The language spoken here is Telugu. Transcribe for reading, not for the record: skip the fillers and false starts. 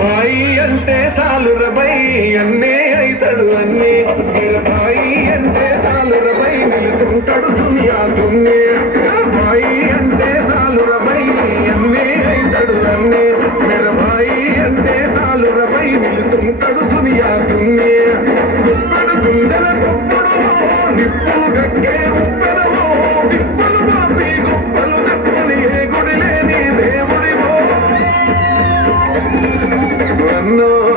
బాయి అంటే సాలురబై అన్నే అయితాడు అన్నీ బాయి అంటే సాలురబై నిలుసుంటాడు దునియా దున్నే బాయి అంటే సాలురబై అన్నే అయితాడు అన్నీ బాయి అంటే సాలురబై నిలుసుంటాడు దునియా దున్నే గుప్పడు గుండెల సొప్పుడు నిప్పులు గక్కే ఉప్పెనవో తిప్పులు బాపి గొప్పలు చెప్పుని ఏ గుడి లేని దేవుడివో no